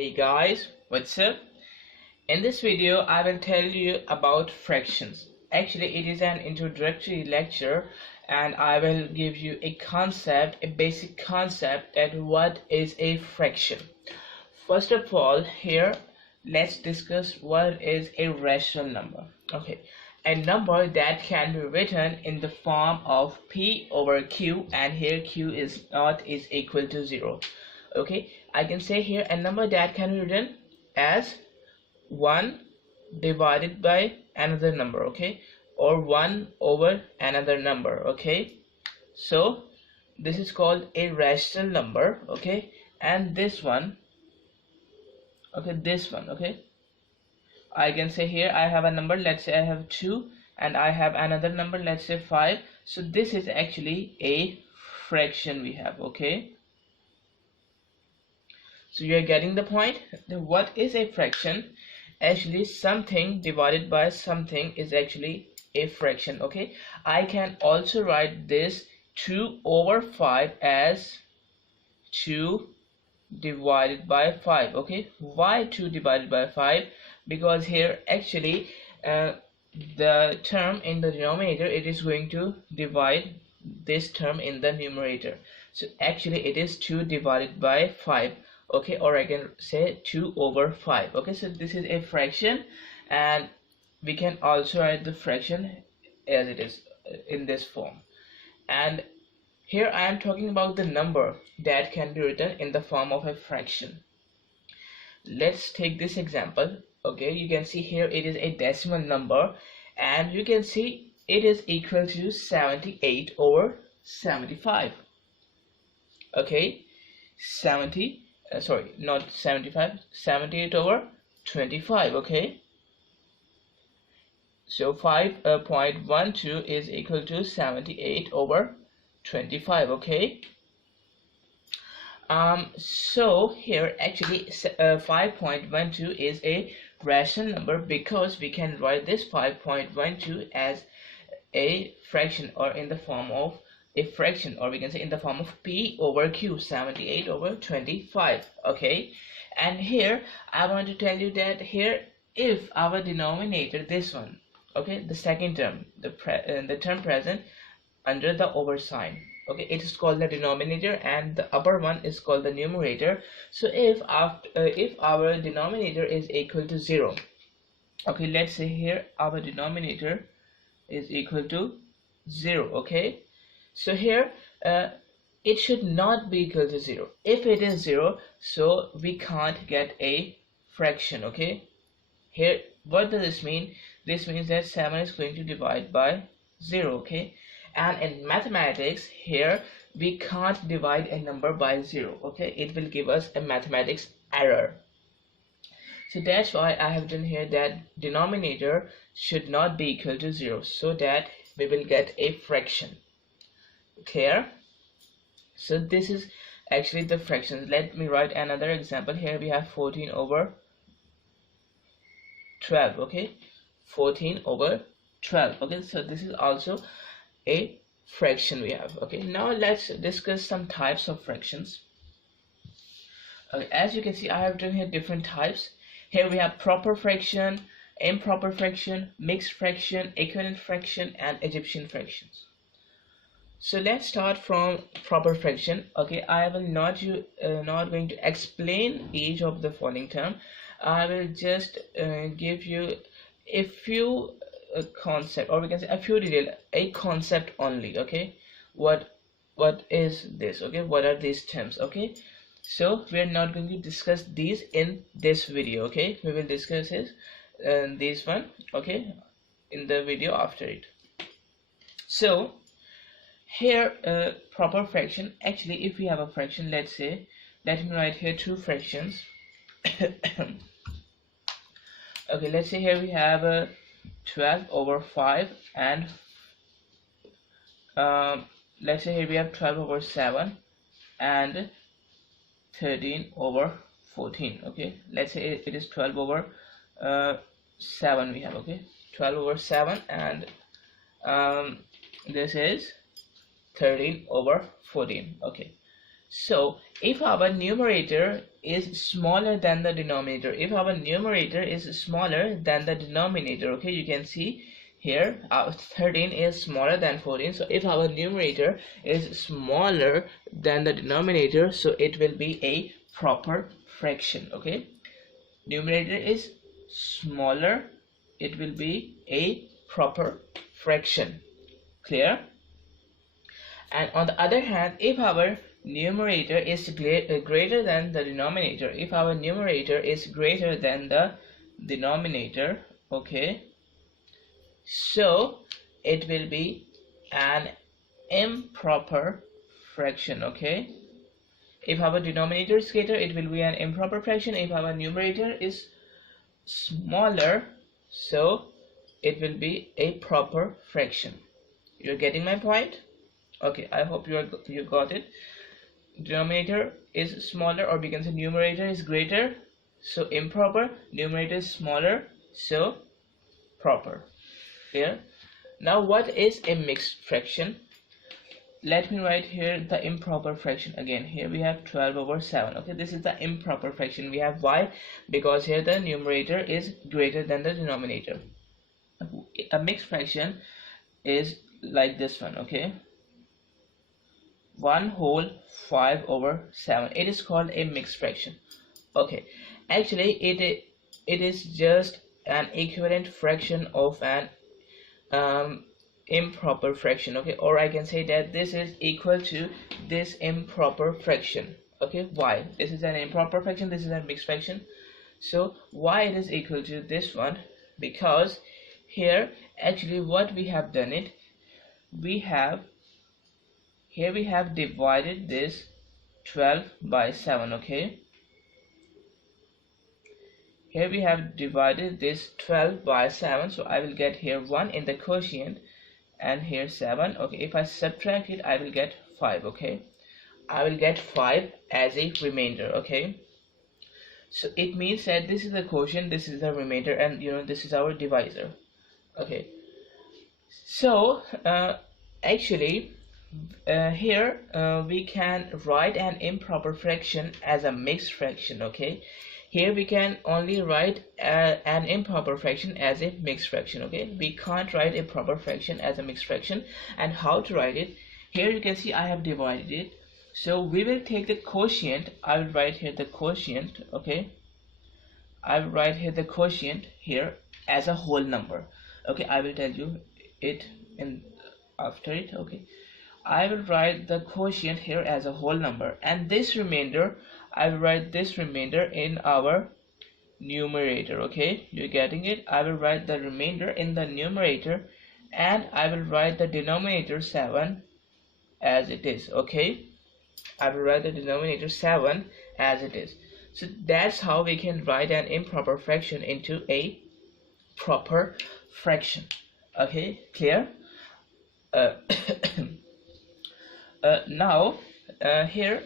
Hey guys, what's up? In this video I will tell you about fractions. Actually it is an introductory lecture and I will give you a concept, a basic concept that what is a fraction. First of all, here let's discuss what is a rational number. Okay, a number that can be written in the form of p over q, and here q is equal to 0. Okay, I can say here a number that can be written as 1 divided by another number, okay, or 1 over another number. Okay, so this is called a rational number. Okay, and this one, okay, I can say here I have a number, let's say I have 2, and I have another number, let's say 5. So this is actually a fraction we have. Okay, so you are getting the point. What is a fraction? Actually something divided by something is actually a fraction. Okay, I can also write this 2 over 5 as 2 divided by 5. Okay, why 2 divided by 5? Because here actually the term in the denominator, it is going to divide this term in the numerator, so actually it is 2 divided by 5. Okay, or I can say 2 over 5. Okay, so this is a fraction, and we can also write the fraction as it is in this form. And here I am talking about the number that can be written in the form of a fraction. Let's take this example. Okay, you can see here it is a decimal number, and you can see it is equal to 78 over 75. Okay, 78 over 25. Okay, so 5.12 is equal to 78 over 25. Okay, so here actually 5.12 is a rational number, because we can write this 5.12 as a fraction, or in the form of a fraction, or we can say in the form of p over q, 78 over 25. Okay, and here I want to tell you that here if our denominator, this one, okay, the second term, the term present under the over sign, okay, it is called the denominator, and the upper one is called the numerator. So if our denominator is equal to 0, okay, let's say here our denominator is equal to 0. Okay, so here it should not be equal to 0. If it is 0, so we can't get a fraction. Okay, here what does this mean? This means that 7 is going to divide by 0. Okay, and in mathematics here we can't divide a number by 0. Okay, it will give us a mathematics error. So that's why I have done here that denominator should not be equal to 0, so that we will get a fraction. Clear? So this is actually the fractions. Let me write another example. Here we have 14 over 12. Okay, 14 over 12. Okay, so this is also a fraction we have. Okay, now let's discuss some types of fractions. Okay, as you can see I have done here different types. Here we have proper fraction, improper fraction, mixed fraction, equivalent fraction, and Egyptian fractions. So let's start from proper fraction. Okay, I will not going to explain each of the following term. I will just give you a few concept, or we can say a few detail, a concept only. Okay, what is this? Okay, what are these terms? Okay, so we are not going to discuss these in this video. Okay, we will discuss this one, okay, in the video after it. So here proper fraction, actually if we have a fraction, let's say, let me write here two fractions. Okay, let's say here we have 12 over 5, and let's say here we have 12 over 7 and 13 over 14. Okay, let's say it is 12 over 7 we have. Okay, 12 over 7, and this is 13 over 14. Okay, So if our numerator is smaller than the denominator, if our numerator is smaller than the denominator, okay, you can see here 13 is smaller than 14. So if our numerator is smaller than the denominator, so it will be a proper fraction. Okay, numerator is smaller, it will be a proper fraction. Clear? And on the other hand, if our numerator is greater than the denominator, if our numerator is greater than the denominator, okay, so it will be an improper fraction. Okay, if our denominator is greater, it will be an improper fraction. If our numerator is smaller, so it will be a proper fraction. You're getting my point? Okay, I hope you got it. Denominator is smaller, or we can say numerator is greater, so improper. Numerator is smaller, so proper. Clear? Now what is a mixed fraction? Let me write here the improper fraction again. Here we have 12/7. Okay, this is the improper fraction. We have why? Because here the numerator is greater than the denominator. A mixed fraction is like this one. Okay, 1/5/7. It is called a mixed fraction. Okay, actually it is just an equivalent fraction of an improper fraction. Okay, or I can say that this is equal to this improper fraction. Okay, why? This is an improper fraction, this is a mixed fraction. So why it is equal to this one? Because here actually what we have done it, we have divided this 12/7. Okay, here we have divided this 12/7, so I will get here 1 in the quotient and here 7. Okay, if I subtract it, I will get 5. Okay, I will get 5 as a remainder. Okay, so it means that this is the quotient, this is the remainder, and this is our divisor. Okay, so actually here we can write an improper fraction as a mixed fraction. Okay, here we can only write an improper fraction as a mixed fraction. Okay, we can't write a proper fraction as a mixed fraction. And how to write it? Here you can see I have divided it, so we will take the quotient. I will write here the quotient. Okay, I will write here the quotient here as a whole number. Okay, I will tell you it in after it. Okay, I will write the quotient here as a whole number, and this remainder, I will write this remainder in our numerator. Okay, you're getting it? I will write the remainder in the numerator, and I will write the denominator 7 as it is. Okay, I will write the denominator 7 as it is. So that's how we can write an improper fraction into a proper fraction. Okay, clear? Now here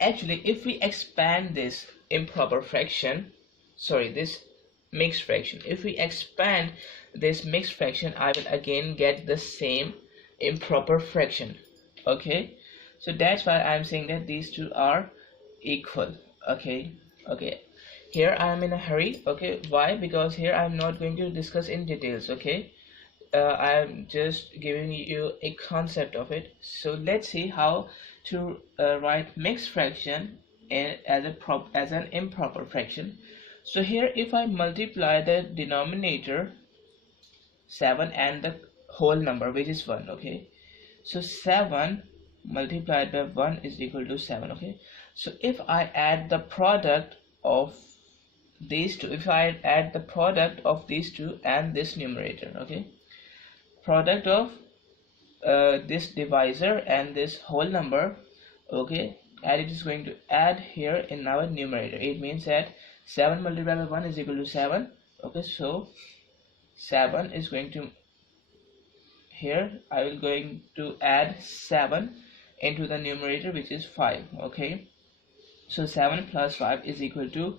actually if we expand this improper fraction, sorry, this mixed fraction, if we expand this mixed fraction, I will again get the same improper fraction. Okay, so that's why I'm saying that these two are equal. Okay, here I am in a hurry. Okay, why? Because here I'm not going to discuss in details. Okay, I'm just giving you a concept of it. So let's see how to write mixed fraction as an improper fraction. So here if I multiply the denominator 7 and the whole number, which is 1. Okay, so 7 multiplied by 1 is equal to 7. Okay, so if I add the product of these two, if I add the product of these two and this numerator, okay, product of this divisor and this whole number, okay, and it is going to add here in our numerator. It means that 7 multiplied by 1 is equal to 7. Okay, so 7 is going to, here I will going to add 7 into the numerator, which is 5. Okay, so 7 plus 5 is equal to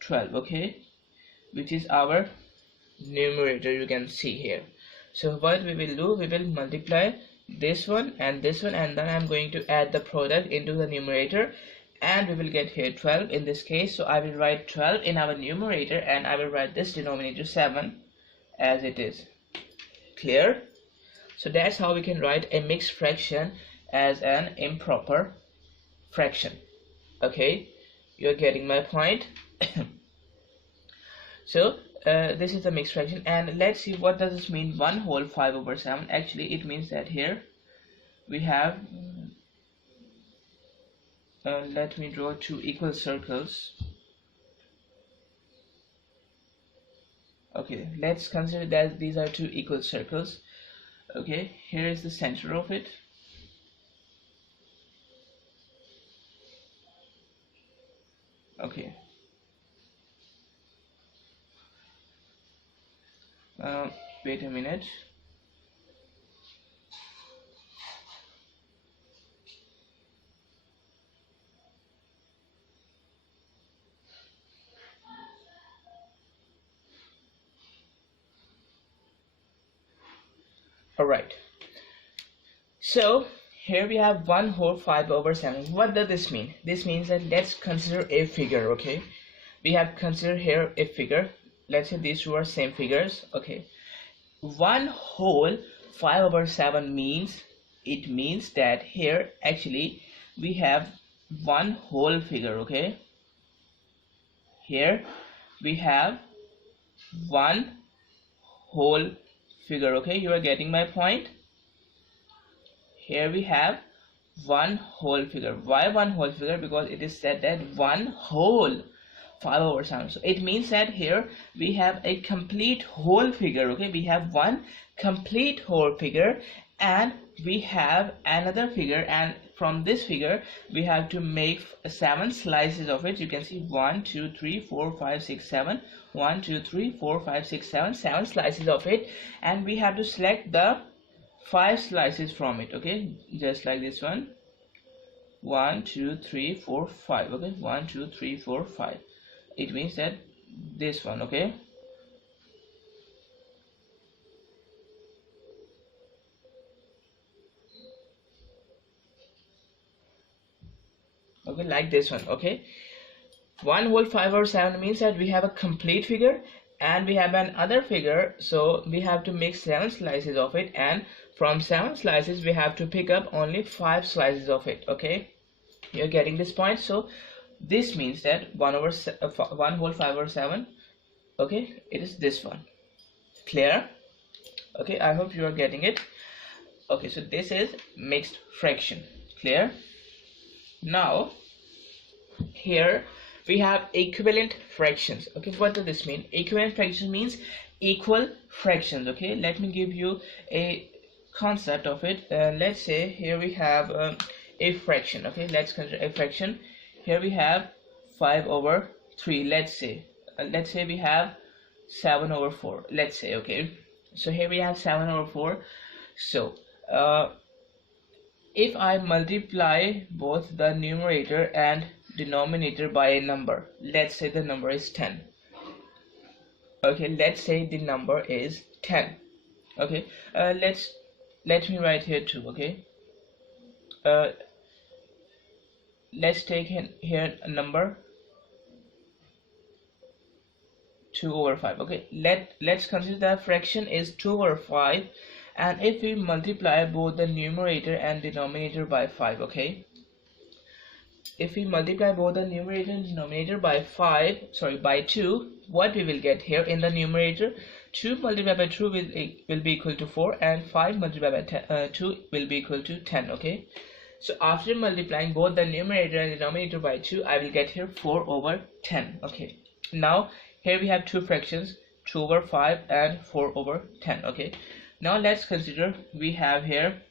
12. Okay, which is our numerator, you can see here. So what we will do, we will multiply this one and this one, and then I'm going to add the product into the numerator, and we will get here 12 in this case. So I will write 12 in our numerator, and I will write this denominator 7 as it is. Clear? So that's how we can write a mixed fraction as an improper fraction. Okay, you're getting my point. So this is the mixed fraction, and let's see what does this mean, 1 whole 5 over 7. Actually it means that here we have let me draw two equal circles. Okay, let's consider that these are two equal circles. Okay, here is the center of it. Okay, wait a minute. Alright, so here we have 1 whole 5 over 7. What does this mean? This means that let's consider a figure. Okay, we have considered here a figure. Let's say these two are same figures. Okay, 1 whole 5 over 7 means, it means that here actually we have one whole figure. Okay, here we have one whole figure. Okay, you are getting my point. Here we have one whole figure. Why one whole figure? Because it is said that 1 whole 5 over 7. So it means that here we have a complete whole figure. Okay, we have one complete whole figure, and we have another figure, and from this figure we have to make 7 slices of it. You can see 1 2 3 4 5 6 7, 1 2 3 4 5 6 7, 7 slices of it, and we have to select the 5 slices from it. Okay, just like this one, 1 2 3 4 5. Okay, 1 2 3 4 5. It means that this one. Okay, okay, like this one. Okay, 1 whole 5 over 7 means that we have a complete figure and we have an other figure, so we have to make 7 slices of it, and from 7 slices we have to pick up only 5 slices of it. Okay, you're getting this point. So this means that 1 whole 5 over 7, okay, it is this one. Clear? Okay, I hope you are getting it. Okay, so this is mixed fraction. Clear? Now here we have equivalent fractions. Okay, what does this mean? Equivalent fraction means equal fractions. Okay, let me give you a concept of it. Let's say here we have a fraction. Okay, let's consider a fraction. Here we have 5 over 3. Let's say we have 7 over 4. Let's say. Okay, so here we have 7 over 4. So if I multiply both the numerator and denominator by a number, let's say the number is 10. Okay, let's say the number is 10. Okay, let me write here 2. Okay, let's take here a number 2 over 5. Okay, let's consider that fraction is 2 over 5, and if we multiply both the numerator and denominator by 5. Okay, if we multiply both the numerator and denominator by 2, what we will get here in the numerator? 2 multiplied by 2 will be equal to 4, and 5 multiplied by 2 will be equal to 10. Okay, so after multiplying both the numerator and denominator by 2, I will get here 4 over 10. Okay, now here we have two fractions, 2 over 5 and 4 over 10. Okay, now let's consider we have here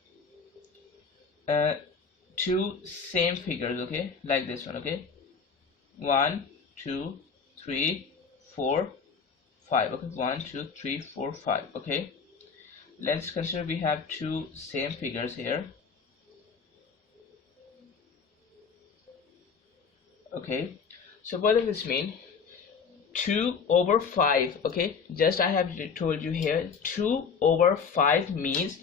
two same figures. Okay, like this one. Okay, 1 2 3 4 5. Okay, 1 2 3 4 5. Okay, let's consider we have two same figures here. Okay, so what does this mean? 2 over 5. Okay, just I have told you here 2 over 5 means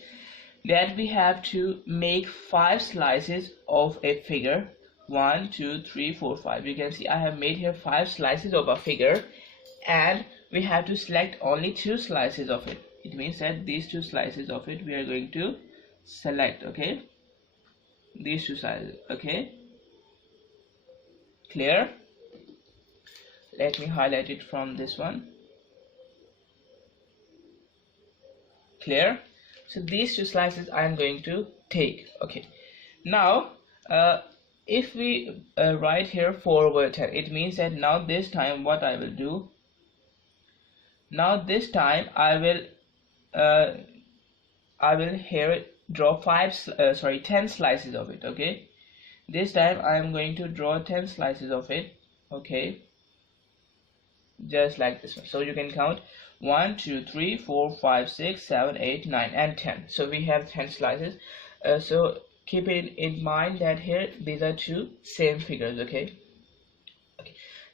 that we have to make 5 slices of a figure. 1 2 3 4 5. You can see I have made here 5 slices of a figure, and we have to select only 2 slices of it. It means that these 2 slices of it we are going to select. Okay, these 2 slices. Okay, clear? Let me highlight it from this one. Clear? So these 2 slices I am going to take. Okay, now if we write here 4/10, it means that now this time what I will do, now this time I will here draw 10 slices of it. Okay, this time I am going to draw 10 slices of it. Okay, just like this one. So you can count 1 2 3 4 5 6 7 8 9 and 10. So we have 10 slices. So keep it in mind that here these are 2 same figures. Okay,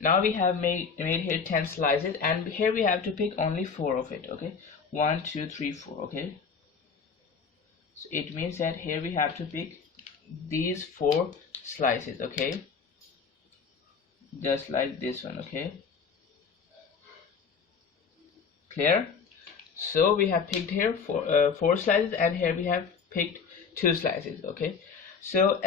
now we have made here 10 slices, and here we have to pick only 4 of it. Okay, 1 2 3 4. Okay, so it means that here we have to pick these 4 slices. Okay, just like this one. Okay, clear? So we have picked here 4 slices, and here we have picked 2 slices. Okay, so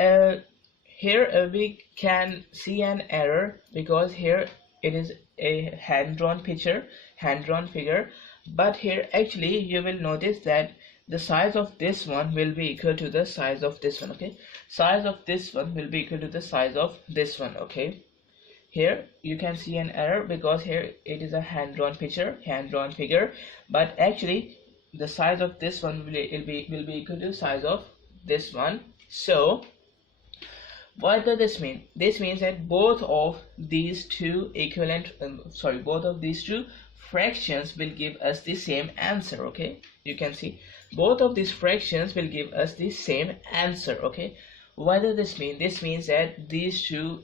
here we can see an error, because here it is a hand-drawn picture, hand-drawn figure, but here actually you will notice that the size of this one will be equal to the size of this one. Okay, size of this one will be equal to the size of this one. Okay, here you can see an error, because here it is a hand-drawn picture, hand-drawn figure, but actually the size of this one will be equal to the size of this one. So what does this mean? This means that both of these two both of these 2 fractions will give us the same answer. Okay, you can see both of these fractions will give us the same answer. Okay, what does this mean? This means that these 2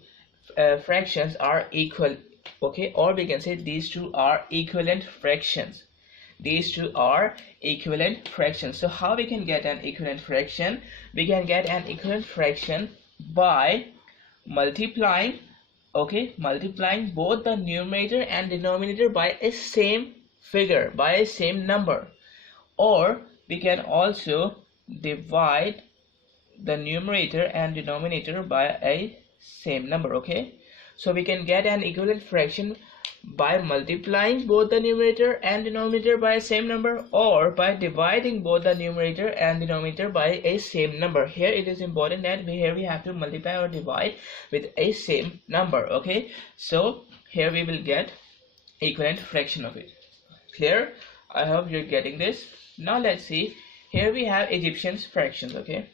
fractions are equal. Okay, or we can say these 2 are equivalent fractions. These 2 are equivalent fractions. So how we can get an equivalent fraction? We can get an equivalent fraction by multiplying both the numerator and denominator by a same figure, by a same number. Or we can also divide the numerator and denominator by a same number. Okay, so we can get an equivalent fraction by multiplying both the numerator and denominator by a same number, or by dividing both the numerator and denominator by a same number. Here it is important that we have to multiply or divide with a same number. Okay, so here we will get equivalent fraction of it. Clear? I hope you're getting this. Now let's see. Here we have Egyptian fractions. Okay,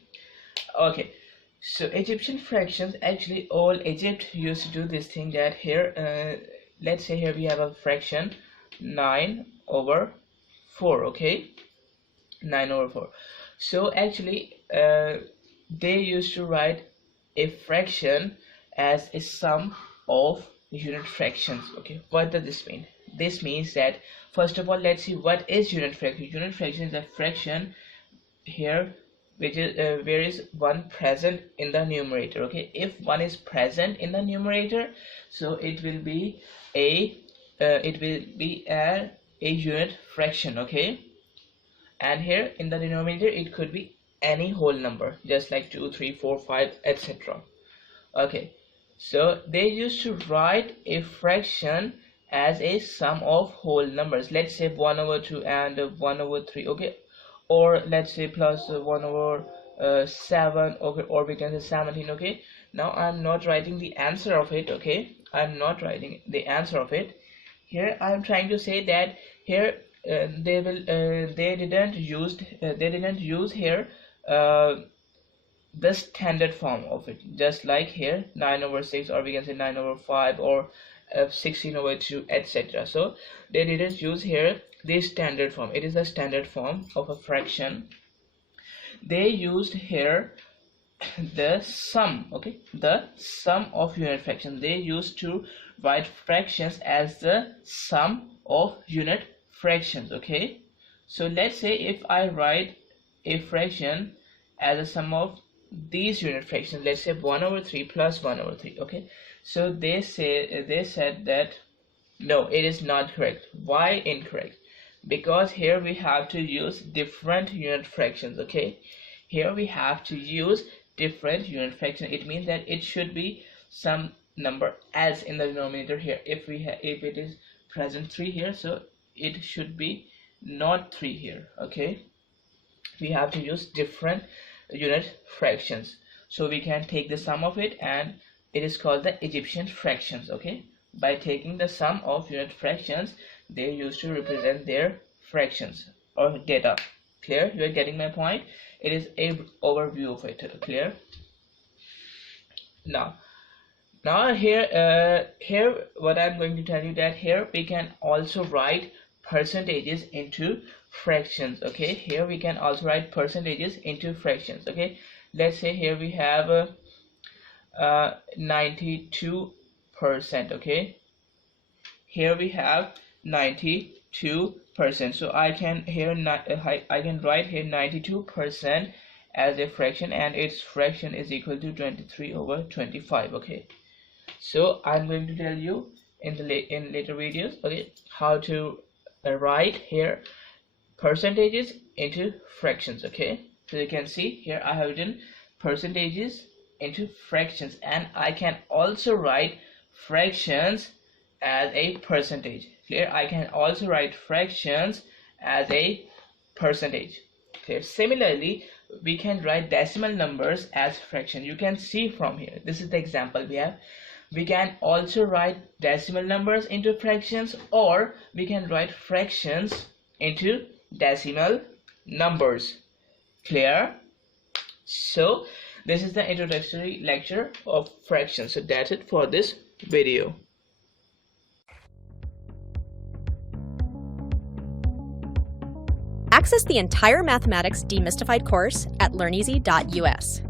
so Egyptian fractions, actually all Egypt used to do this thing, that here let's say here we have a fraction 9/4. Okay, 9/4. So actually they used to write a fraction as a sum of unit fractions. Okay, what does this mean? This means that, first of all, let's see what is unit fraction. Unit fraction is a fraction here which is where is 1 present in the numerator. Okay, if 1 is present in the numerator, so it will be a unit fraction. Okay, and here in the denominator it could be any whole number, just like 2 3 4 5 etc. Okay, so they used to write a fraction as a sum of whole numbers. Let's say 1/2 and 1/3. Okay, or let's say plus 1/7. Okay, or we can say 17. Okay, now I'm not writing the answer of it. Okay, I'm not writing the answer of it. Here I'm trying to say that here they didn't use here the standard form of it, just like here 9/6, or we can say 9/5, or 16/2, etc. So they didn't use here the standard form. It is a standard form of a fraction. They used here the sum. Okay, the sum of unit fractions. They used to write fractions as the sum of unit fractions. Okay, so let's say if I write a fraction as a sum of these unit fractions. Let's say 1 over 3 plus 1 over 3. Okay, so they said that no, it is not correct. Why incorrect? Because here we have to use different unit fractions. Okay, here we have to use different unit fraction. It means that it should be some number else in the denominator here. If it is present 3 here, so it should be not 3 here. Okay, we have to use different unit fractions, so we can take the sum of it, and it is called the Egyptian fractions. Okay, by taking the sum of unit fractions, they used to represent their fractions or data. Clear? You are getting my point? It is a overview of it. Clear? Now here what I'm going to tell you, that here we can also write percentages into fractions. Okay, here we can also write percentages into fractions. Okay, let's say here we have 92%. Okay, here we have 92%, so I can write here 92% as a fraction, and its fraction is equal to 23 over 25. Okay, so I'm going to tell you in later videos, okay, how to write here percentages into fractions. Okay, so you can see here I have written percentages into fractions, and I can also write fractions as a percentage. Clear? I can also write fractions as a percentage. Clear? Similarly, we can write decimal numbers as fraction. You can see from here, this is the example we have. We can also write decimal numbers into fractions, or we can write fractions into decimal numbers. Clear? So this is the introductory lecture of fractions. So that's it for this video. Access the entire Mathematics Demystified course at learneasy.us.